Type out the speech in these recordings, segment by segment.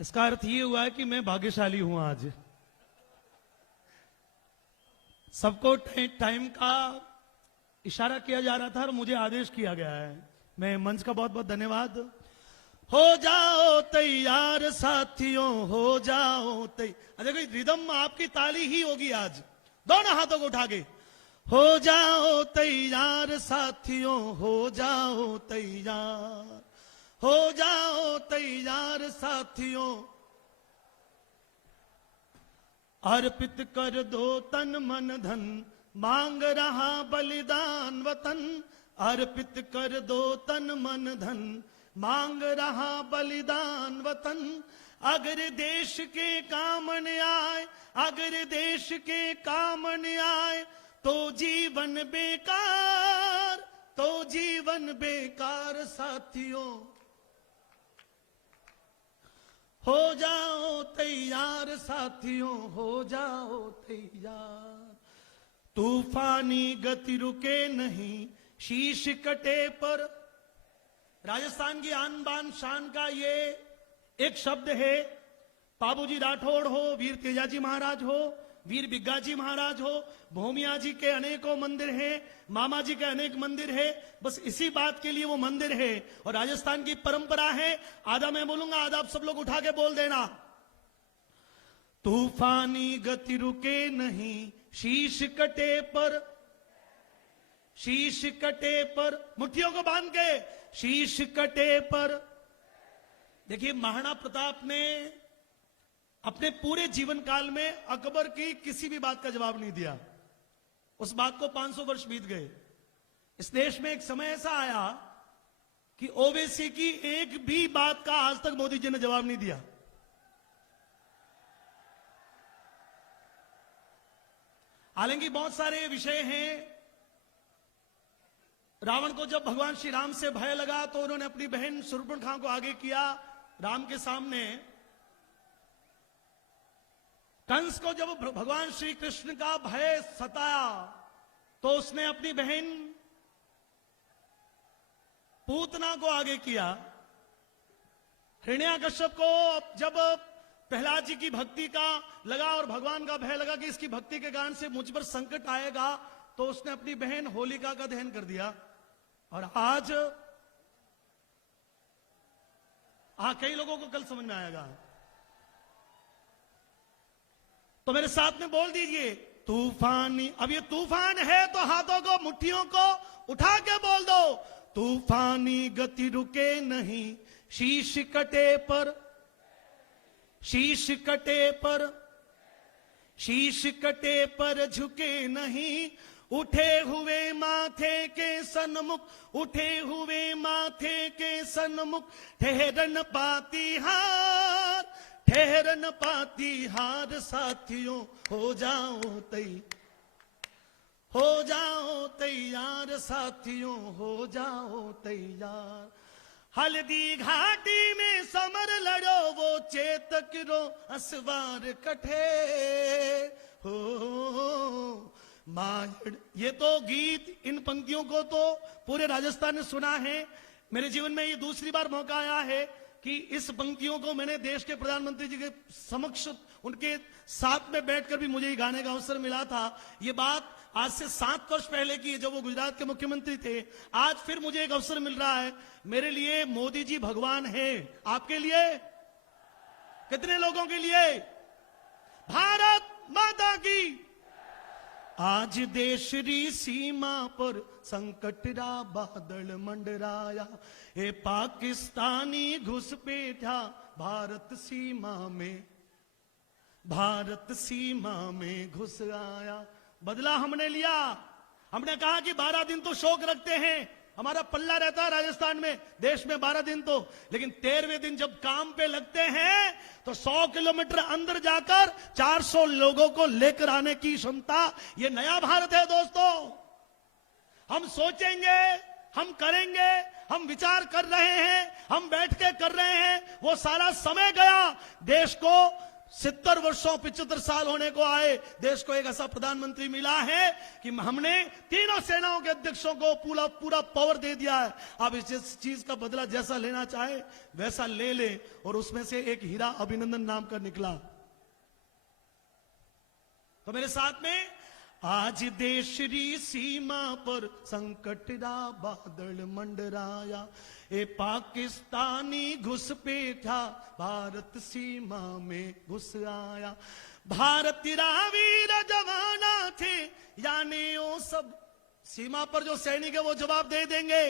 इसका अर्थ ये हुआ है कि मैं भाग्यशाली हूं आज। सबको टाइम का इशारा किया जा रहा था और मुझे आदेश किया गया है। मैं मंच का बहुत बहुत धन्यवाद। हो जाओ तैयार साथियों, हो जाओ तैयार। देखो रिदम आपकी ताली ही होगी आज, दोनों हाथों को उठा के। हो जाओ तैयार साथियों, हो जाओ तैयार, हो जाओ तैयार साथियों। अर्पित कर दो तन मन धन, मांग रहा बलिदान वतन। अर्पित कर दो तन मन धन, मांग रहा बलिदान वतन। अगर देश के काम न आए, अगर देश के काम न आए, तो जीवन बेकार, तो जीवन बेकार साथियों। हो जाओ तैयार साथियों, हो जाओ तैयार। तूफानी गति रुके नहीं, शीश कटे पर। राजस्थान की आन बान शान का ये एक शब्द है। बाबूजी राठौड़ हो, वीर तेजाजी महाराज हो, वीर बिग्गाजी महाराज हो, भोमिया जी के अनेकों मंदिर हैं, मामा जी के अनेक मंदिर है। बस इसी बात के लिए वो मंदिर है। और राजस्थान की परंपरा है, आधा मैं बोलूंगा, आधा आप सब लोग उठा के बोल देना। तूफानी गति रुके नहीं, शीश कटे पर, शीश कटे पर, मुट्ठियों को बांध के, शीश कटे पर। देखिए महाराणा प्रताप ने अपने पूरे जीवन काल में अकबर की किसी भी बात का जवाब नहीं दिया। उस बात को 500 वर्ष बीत गए। इस देश में एक समय ऐसा आया कि ओवैसी की एक भी बात का आज तक मोदी जी ने जवाब नहीं दिया। हालांकि बहुत सारे विषय हैं। रावण को जब भगवान श्री राम से भय लगा तो उन्होंने अपनी बहन शूर्पणखा को आगे किया राम के सामने। कंस को जब भगवान श्री कृष्ण का भय सताया तो उसने अपनी बहन पूतना को आगे किया। हिरण्याकश्यप को जब प्रहलाद जी की भक्ति का लगा और भगवान का भय लगा कि इसकी भक्ति के कारण से मुझ पर संकट आएगा, तो उसने अपनी बहन होलिका का दहन कर दिया। और आज कई लोगों को कल समझ में आएगा। तो मेरे साथ में बोल दीजिए, तूफानी। अब ये तूफान है तो हाथों को, मुट्ठियों को उठा के बोल दो। तूफानी गति रुके नहीं, शीश कटे पर, शीश कटे पर, शीश कटे पर झुके नहीं। उठे हुए माथे के सन्मुख, उठे हुए माथे के सन्मुख। ठहरन पाती हार, ठहरन पाती हार साथियों। हो जाओ तैयार, हो जाओ तैयार साथियों, हो जाओ तैयार। हल्दी घाटी में समर लड़ो, वो चेतक रो असवार कठे हो। मायड़, ये तो गीत, इन पंक्तियों को तो पूरे राजस्थान ने सुना है। मेरे जीवन में ये दूसरी बार मौका आया है कि इस पंक्तियों को मैंने देश के प्रधानमंत्री जी के समक्ष, उनके साथ में बैठकर भी मुझे गाने का अवसर मिला था। ये बात आज से 7 वर्ष पहले की, जब वो गुजरात के मुख्यमंत्री थे। आज फिर मुझे एक अवसर मिल रहा है। मेरे लिए मोदी जी भगवान है। आपके लिए? कितने लोगों के लिए? भारत माता की। आज देश री सीमा पर संकटरा बादल मंडराया। ए पाकिस्तानी घुसपैठा भारत सीमा में, भारत सीमा में घुस आया। बदला हमने लिया। हमने कहा कि 12 दिन तो शोक रखते हैं, हमारा पल्ला रहता है राजस्थान में, देश में 12 दिन तो। लेकिन 13वें दिन जब काम पे लगते हैं तो 100 किलोमीटर अंदर जाकर 400 लोगों को लेकर आने की क्षमता, ये नया भारत है दोस्तों। हम सोचेंगे, हम करेंगे, हम विचार कर रहे हैं, हम बैठ के कर रहे हैं। वो सारा समय गया। देश को 70 वर्षों 75 साल होने को आए, देश को एक ऐसा प्रधानमंत्री मिला है कि हमने तीनों सेनाओं के अध्यक्षों को पूरा पूरा पावर दे दिया है। आप इस चीज का बदला जैसा लेना चाहे वैसा ले ले। और उसमें से एक हीरा अभिनंदन नाम का निकला। तो मेरे साथ में, आज देश री सीमा पर संकट रा बादल मंडराया, ए पाकिस्तानी घुसपैठा भारत सीमा में घुस आया। भारत रा वीर जवाना थे, यानी वो सब सीमा पर जो सैनिक है वो जवाब दे देंगे,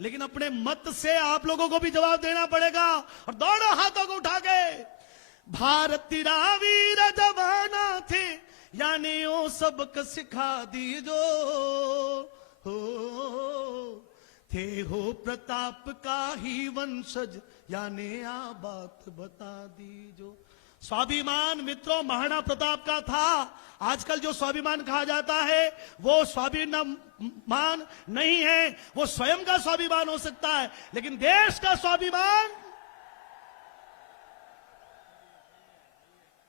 लेकिन अपने मत से आप लोगों को भी जवाब देना पड़ेगा। और दोनों हाथों को उठा के, भारत रा वीर जवाना थे, यानी वो सबक सिखा दीजो, हो थे हो प्रताप का ही वंशज, यानी आ बात बता दीजो। स्वाभिमान मित्रों महाराणा प्रताप का था। आजकल जो स्वाभिमान कहा जाता है वो स्वाभिमान नहीं है, वो स्वयं का स्वाभिमान हो सकता है, लेकिन देश का स्वाभिमान,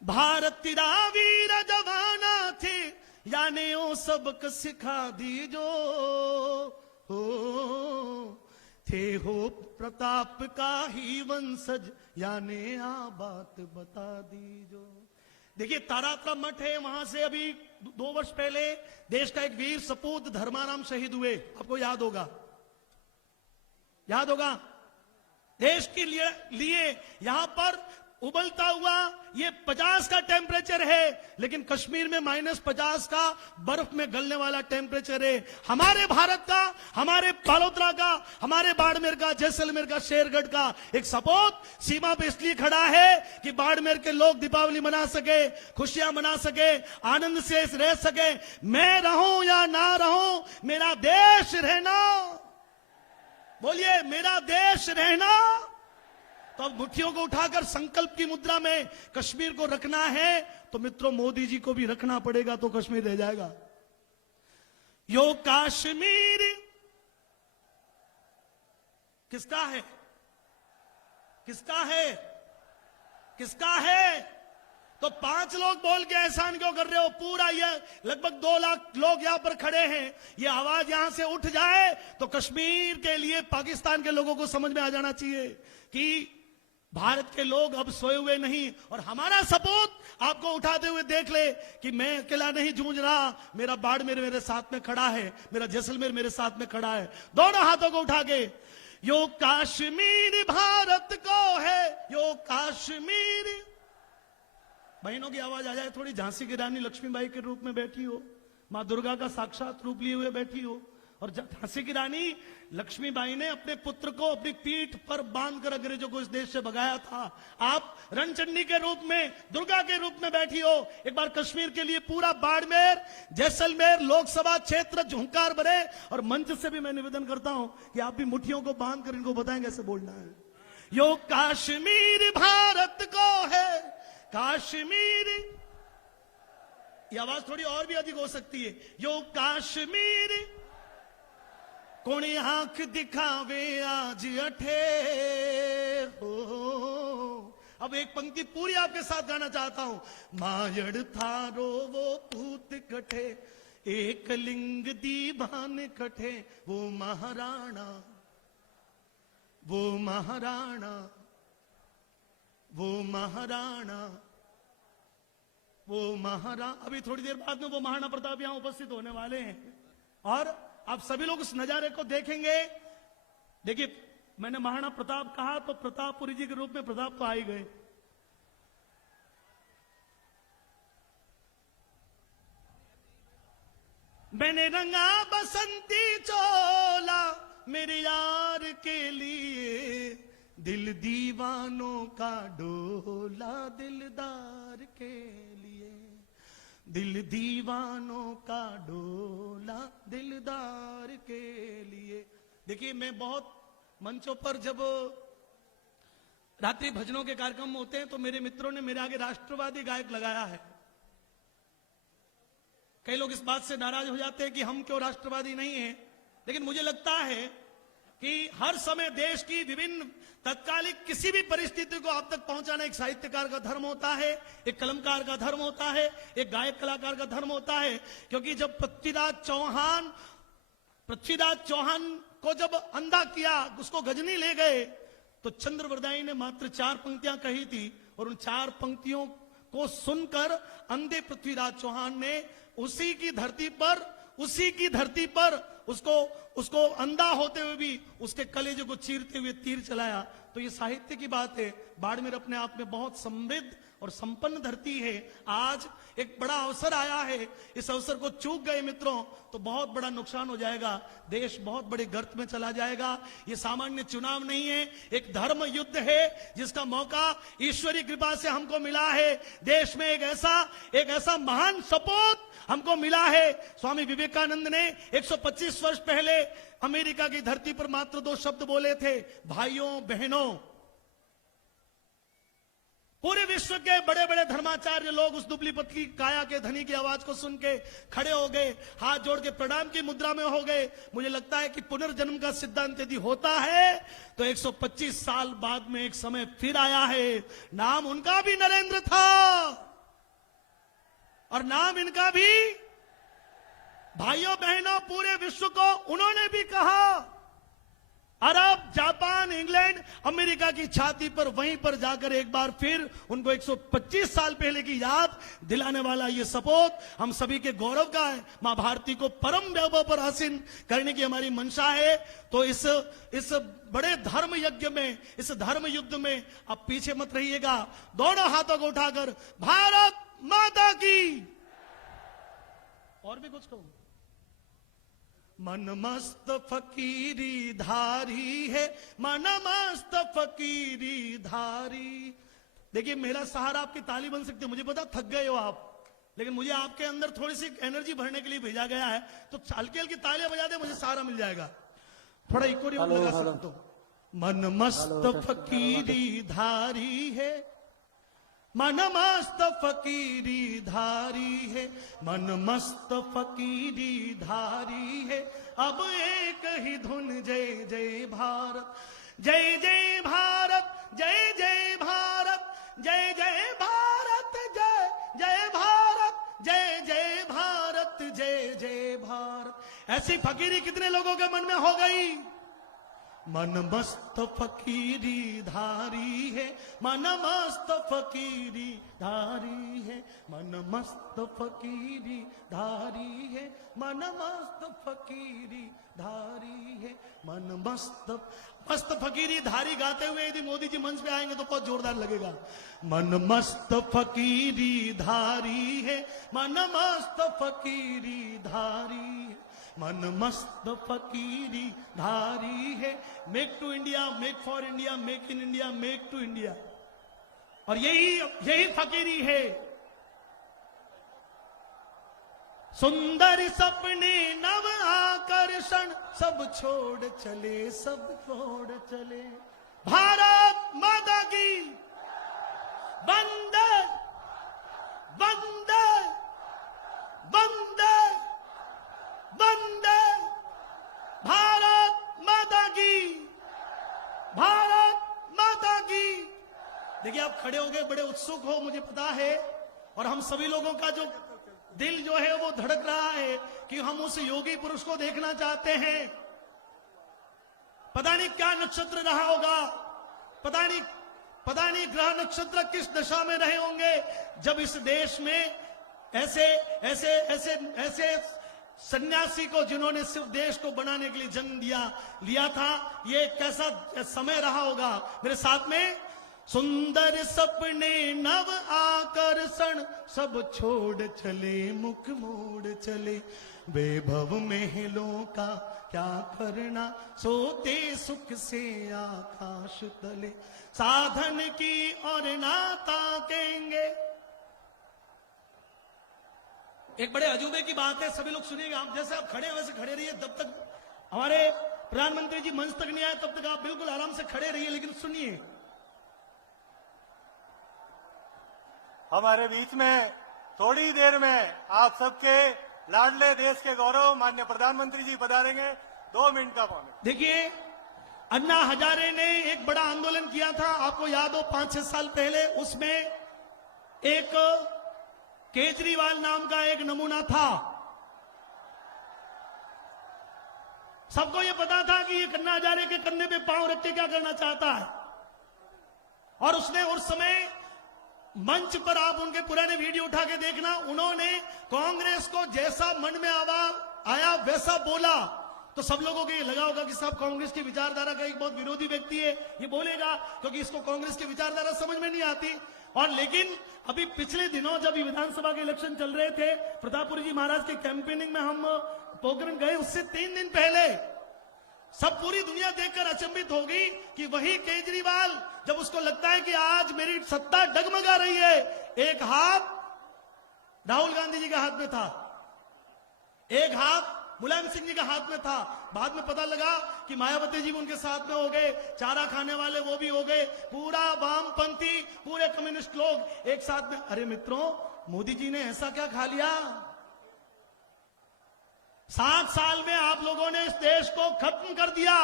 भारत रा वीर जवाना थे, यानी वो सबक सिखा दीजो, हो थे हो प्रताप का ही वंशज, यानी आ बात बता दीजो। देखिए तारातला मठ है, वहां से अभी 2 वर्ष पहले देश का एक वीर सपूत धर्माराम शहीद हुए। आपको याद होगा, याद होगा। देश के लिए यहां पर उबलता हुआ ये 50 का टेम्परेचर है, लेकिन कश्मीर में -50 का बर्फ में गलने वाला टेम्परेचर है। हमारे भारत का, हमारे बालोतरा का, हमारे बाड़मेर का, जैसलमेर का, शेरगढ़ का एक सपूत सीमा पे इसलिए खड़ा है कि बाड़मेर के लोग दीपावली मना सके, खुशियां मना सके, आनंद से रह सके। मैं रहूं या ना रहूं, मेरा देश रहना, बोलिए मेरा देश रहना। तो अब मुट्ठियों को उठाकर संकल्प की मुद्रा में कश्मीर को रखना है, तो मित्रों मोदी जी को भी रखना पड़ेगा, तो कश्मीर रह जाएगा। यो कश्मीर किसका है, किसका है, किसका है? तो 5 लोग बोल के एहसान क्यों कर रहे हो? पूरा ये लगभग 2 लाख लोग यहां पर खड़े हैं। ये आवाज यहां से उठ जाए तो कश्मीर के लिए पाकिस्तान के लोगों को समझ में आ जाना चाहिए कि भारत के लोग अब सोए हुए नहीं। और हमारा सपूत आपको उठाते हुए देख ले कि मैं अकेला नहीं जूझ रहा, मेरा बाड़मेर मेरे साथ में खड़ा है, मेरा जैसलमेर मेरे साथ में खड़ा है। दोनों हाथों को उठा के, यो कश्मीर भारत को है, यो कश्मीर। बहनों की आवाज आ जाए थोड़ी। झांसी की रानी लक्ष्मीबाई के रूप में बैठी हो, मां दुर्गा का साक्षात रूप लिए हुए बैठी हो, और झांसी की रानी लक्ष्मीबाई ने अपने पुत्र को अपनी पीठ पर बांधकर अंग्रेजों को इस देश से भगाया था। आप रणचंडी के रूप में, दुर्गा के रूप में बैठी हो। एक बार कश्मीर के लिए पूरा बाड़मेर, जैसलमेर लोकसभा क्षेत्र झुंकार भरे। और मंच से भी मैं निवेदन करता हूं कि आप भी मुट्ठियों को बांधकर इनको बताएं कैसे बोलना है। यो कश्मीर भारत को है, कश्मीर। ये आवाज थोड़ी और भी अधिक हो सकती है। यो कश्मीर कोणी आंख दिखावे आज अठे हो। अब एक पंक्ति पूरी आपके साथ गाना चाहता हूं। मायड़ थारो वो पूत कठे, एक लिंग दीवान कठे, वो महाराणा, वो महाराणा, वो महाराणा, वो महाराणा। अभी थोड़ी देर बाद में वो महाराणा प्रताप यहां उपस्थित होने वाले हैं और आप सभी लोग उस नजारे को देखेंगे। देखिए मैंने महाराणा प्रताप कहा तो प्रतापपुरी जी के रूप में प्रताप तो आ ही गए। मैंने रंगा बसंती चोला मेरे यार के लिए, दिल दीवानों का डोला दिलदार के लिए, दिल दीवानों का डोला दिलदार के लिए। देखिए मैं बहुत मंचों पर जब रात्रि भजनों के कार्यक्रम होते हैं तो मेरे मित्रों ने मेरे आगे राष्ट्रवादी गायक लगाया है। कई लोग इस बात से नाराज हो जाते हैं कि हम क्यों राष्ट्रवादी नहीं हैं, लेकिन मुझे लगता है कि हर समय देश की विभिन्न तत्कालिक किसी भी परिस्थिति को आप तक पहुंचाना एक साहित्यकार का धर्म होता है, एक कलमकार का धर्म होता है, एक गायक कलाकार का धर्म होता है। क्योंकि जब पृथ्वीराज चौहान को जब अंधा किया, उसको गजनी ले गए, तो चंद्रवरदाई ने मात्र 4 पंक्तियां कही थी, और उन 4 पंक्तियों को सुनकर अंधे पृथ्वीराज चौहान ने उसी की धरती पर उसको अंधा होते हुए भी उसके कलेजे को चीरते हुए तीर चलाया। तो ये साहित्य की बात है। बाड़मेर अपने आप में बहुत समृद्ध और संपन्न धरती है। आज एक बड़ा अवसर आया है, इस अवसर को चूक गए मित्रों तो बहुत बड़ा नुकसान हो जाएगा, देश बहुत बड़े गर्त में चला जाएगा। ये सामान्य चुनाव नहीं है, एक धर्म युद्ध है जिसका मौका ईश्वरीय कृपा से हमको मिला है। देश में एक ऐसा महान सपूत हमको मिला है। स्वामी विवेकानंद ने 125 वर्ष पहले अमेरिका की धरती पर मात्र 2 शब्द बोले थे, भाइयों बहनों। पूरे विश्व के बड़े बड़े धर्माचार्य लोग उस दुबली पतली काया के धनी की आवाज को सुन के खड़े हो गए, हाथ जोड़ के प्रणाम की मुद्रा में हो गए। मुझे लगता है कि पुनर्जन्म का सिद्धांत यदि होता है तो 125 साल बाद में एक समय फिर आया है। नाम उनका भी नरेंद्र था और नाम इनका भी। भाइयों बहनों, पूरे विश्व को उन्होंने भी कहा। अरब, जापान, इंग्लैंड, अमेरिका की छाती पर वहीं पर जाकर एक बार फिर उनको 125 साल पहले की याद दिलाने वाला ये सपूत हम सभी के गौरव का है। मां भारती को परम वैभव पर आसीन करने की हमारी मंशा है। तो इस बड़े धर्म यज्ञ में, इस धर्म युद्ध में आप पीछे मत रहिएगा। दोनों हाथों को उठाकर भारत माता की। और भी कुछ कहूं? मन मस्त फकीरी धारी है, मन मस्त फकीरी धारी। देखिए, मेरा सहारा आपकी ताली बन सकती है। मुझे पता थक गए हो आप, लेकिन मुझे आपके अंदर थोड़ी सी एनर्जी भरने के लिए भेजा गया है। तो हल्की हल्की तालियां बजा दे, मुझे सहारा मिल जाएगा। थोड़ा इको लगा सकते हो। मन मस्त फकीरी धारी है, मन मस्त फकीरी धारी है, मन मस्त फकीरी धारी है। अब एक ही धुन जय जय भारत, जय जय भारत, जय जय भारत, जय जय भारत, जय जय भारत, जय जय भारत, जय जय भारत। ऐसी फकीरी कितने लोगों के मन में हो गई? मन मस्त फकीरी धारी है, मन मस्त फकीरी धारी है, मन मस्त फकीरी धारी है, मन मस्त फकीरी धारी है, मन मस्त फकीरी धारी गाते हुए यदि मोदी जी मंच पे आएंगे तो बहुत जोरदार लगेगा। मन मस्त फकीरी धारी है, मन मस्त फकीरी धारी है, मन मस्त फकीरी धारी है। Make to India, make for India, make in India, make to India. और यही फकीरी है। सुंदर सपने नव आकर्षण सब छोड़ चले, सब छोड़ चले। भारत माता की वंदे वंदे वंदे वंदे। भारत माता की, भारत माता की। देखिए, आप खड़े हो गए, बड़े उत्सुक हो, मुझे पता है। और हम सभी लोगों का जो दिल जो है वो धड़क रहा है कि हम उस योगी पुरुष को देखना चाहते हैं। पता नहीं क्या नक्षत्र रहा होगा, पता नहीं ग्रह नक्षत्र किस दशा में रहे होंगे जब इस देश में ऐसे सन्यासी को, जिन्होंने सिर्फ देश को बनाने के लिए जन्म लिया था, ये कैसा समय रहा होगा। मेरे साथ में, सुंदर सपने नव आकर्षण सब छोड़ चले, मुख मोड़ चले। वैभव महलों का क्या करना, सोते सुख से आकाश तले। साधन की और ना ताकेंगे। एक बड़े अजूबे की बात है, सभी लोग सुनिएगा। आप जैसे आप खड़े वैसे खड़े रहिए, तब तक हमारे प्रधानमंत्री जी मंच तक नहीं आए, तब तक आप बिल्कुल आराम से खड़े रहिए। लेकिन सुनिए, हमारे बीच में थोड़ी देर में आप सबके लाडले देश के गौरव माननीय प्रधानमंत्री जी पधारेंगे। 2 मिनट का मौन। देखिए, अन्ना हजारे ने एक बड़ा आंदोलन किया था, आपको याद हो 5-6 साल पहले। उसमें एक केजरीवाल नाम का एक नमूना था। सबको यह पता था कि ये अन्ना हजारे के कंधे पे पांव रख के क्या करना चाहता है। और उसने उस समय मंच पर, आप उनके पुराने वीडियो उठा के देखना, उन्होंने कांग्रेस को जैसा मन में आया वैसा बोला। तो सब लोगों को ये लगा होगा कि साहब कांग्रेस की विचारधारा का एक बहुत विरोधी व्यक्ति है, ये बोलेगा, क्योंकि इसको कांग्रेस की विचारधारा समझ में नहीं आती। और लेकिन अभी पिछले दिनों जब विधानसभा के इलेक्शन चल रहे थे, प्रतापपुर जी महाराज के कैंपेनिंग में हम पोखरण गए, उससे 3 दिन पहले सब पूरी दुनिया देखकर अचंभित होगी कि वही केजरीवाल, जब उसको लगता है कि आज मेरी सत्ता डगमगा रही है, एक हाथ राहुल गांधी जी के हाथ में था, एक हाथ मुलायम सिंह जी के हाथ में था। बाद में पता लगा कि मायावती जी भी उनके साथ में हो गए, चारा खाने वाले वो भी हो गए, पूरा वामपंथी, पूरे कम्युनिस्ट लोग एक साथ में। अरे मित्रों, मोदी जी ने ऐसा क्या खा लिया? 7 साल में आप लोगों ने इस देश को खत्म कर दिया,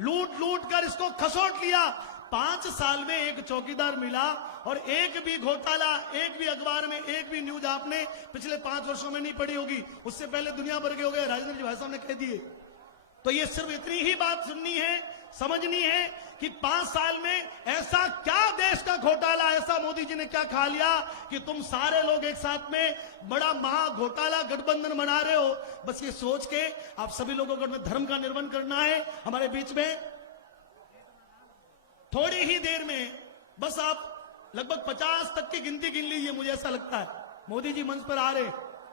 लूट लूट कर इसको खसोट लिया। 5 साल में एक चौकीदार मिला और एक भी घोटाला, एक भी अखबार में एक भी न्यूज आपने पिछले 5 वर्षों में नहीं पढ़ी होगी। उससे पहले दुनिया भर के हो गए, राजेंद्र जी भाई साहब ने कह दिए। तो ये सिर्फ इतनी ही बात सुननी है, समझनी है कि 5 साल में ऐसा क्या देश का घोटाला, ऐसा मोदी जी ने क्या खा लिया कि तुम सारे लोग एक साथ में बड़ा महा घोटाला गठबंधन बना रहे हो। बस ये सोच के आप सभी लोगों को अपने धर्म का निर्वहन करना है। हमारे बीच में थोड़ी ही देर में, बस आप लगभग 50 तक की गिनती गिन लीजिए, मुझे ऐसा लगता है। मोदी जी मंच पर आ रहे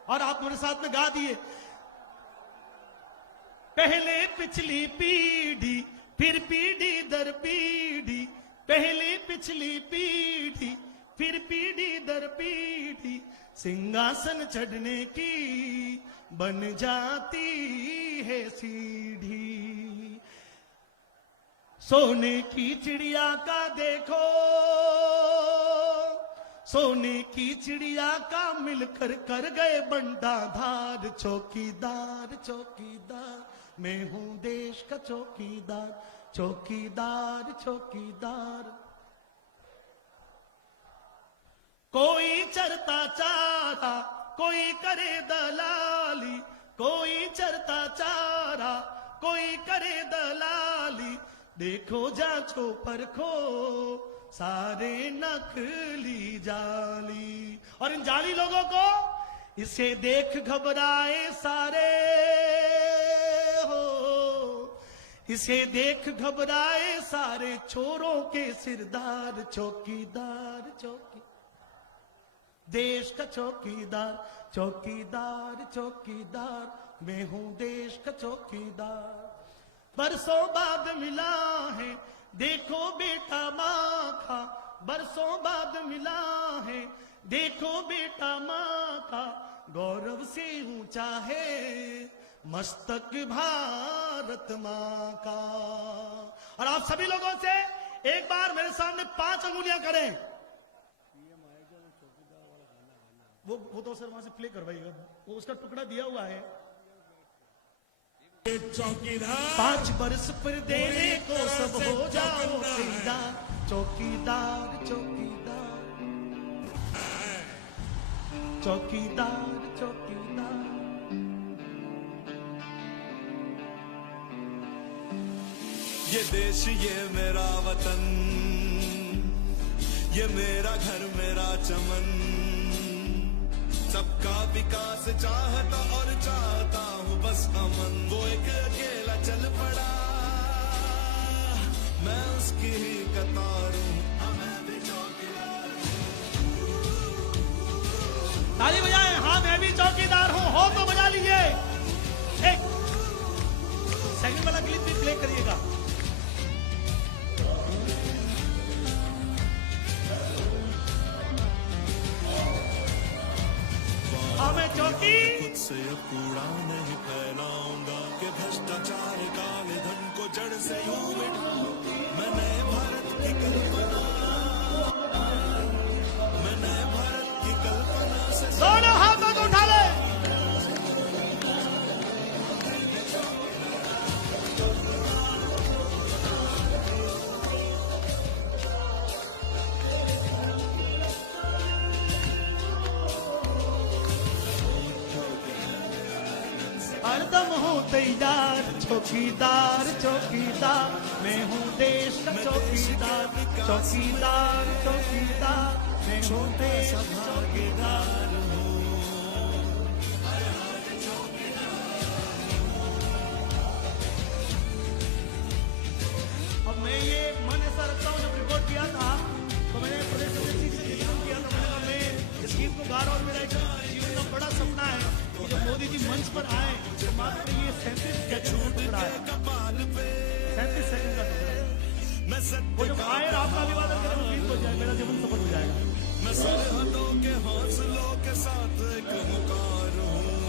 और आप मेरे साथ में गा दिए, पहले पिछली पीढ़ी, फिर पीढ़ी दर पीढ़ी, पहले पिछली पीढ़ी, फिर पीढ़ी दर पीढ़ी, सिंहासन चढ़ने की बन जाती है सीढ़ी। सोने की चिड़िया का देखो, सोने की चिड़िया का मिलकर कर गए बंटाधार। चौकीदार चौकीदार, मैं हूं देश का चौकीदार, चौकीदार चौकीदार। कोई चरता चारा, कोई करे दलाली, कोई चरता चारा, कोई करे दलाली। देखो जांचो परखो, सारे नकली जाली। और इन जाली लोगों को, इसे देख घबराए सारे हो, इसे देख घबराए सारे चोरों के सिरदार। चौकीदार चौकी, देश का चौकीदार, चौकीदार चौकीदार, मैं हूं देश का चौकीदार। बरसों बाद मिला है, देखो बेटा माँ का, बरसों बाद मिला है, देखो बेटा माँ का। गौरव से ऊंचा है मस्तक भारत माँ का। और आप सभी लोगों से एक बार मेरे सामने 5 अंगुलियां करें। वो तो सर वहां से प्ले करवाइएगा, वो उसका टुकड़ा दिया हुआ है। चौकीदार 5 बरस पर देने को सब हो जाओ खरीदार। चौकीदार चौकीदार, चौकीदार चौकीदार। ये देश ये मेरा वतन, ये मेरा घर मेरा चमन। सबका विकास चाहता और चाहता हूँ बस अमन। वो एक अकेला चल पड़ा, मैं उसकी ही कतार हूँ। मैं भी चौकीदार हूँ। ताली बजाएं, हाँ मैं भी चौकीदार हूँ। हो तो बजा लीजिए। एक सेकंड वाला क्लिप भी प्ले करिएगा। मैं चौकी खुद से अब कूड़ा नहीं फैलाऊंगा कि भ्रष्टाचार काले धन को जड़ से यूं मिटाऊं। मैं नए भारत की कल्पना, मैं नए भारत की कल्पना से दोनों हाथों को उठा ले। हूँ तैयार, चौकीदार चौकीदार, मैं हूँ देश का चौकीदार, चौकीदार चौकीदार, मैं हूँ देश का चौकीदार। अब मैं ये मन ऐसा रखता हूँ, जब रिकॉर्ड किया था तो मैंने प्रदेश अध्यक्ष से निवेदन किया था, मैंने कहा मैं इस गीत को गा रहा हूँ और मेरा एक जीवन का बड़ा सपना है कि जब मोदी जी मंच पर आए तो मात्र ये 37 सेकंड का टुकड़ा है, 37 सेकंड का टुकड़ा। वो जब आए और आपका अभिवादन करें वो गीत हो जाए, मेरा जीवन सफल हो जाएगा। मैं सरहदों के हौसलों के साथ एक हुंकार हूँ,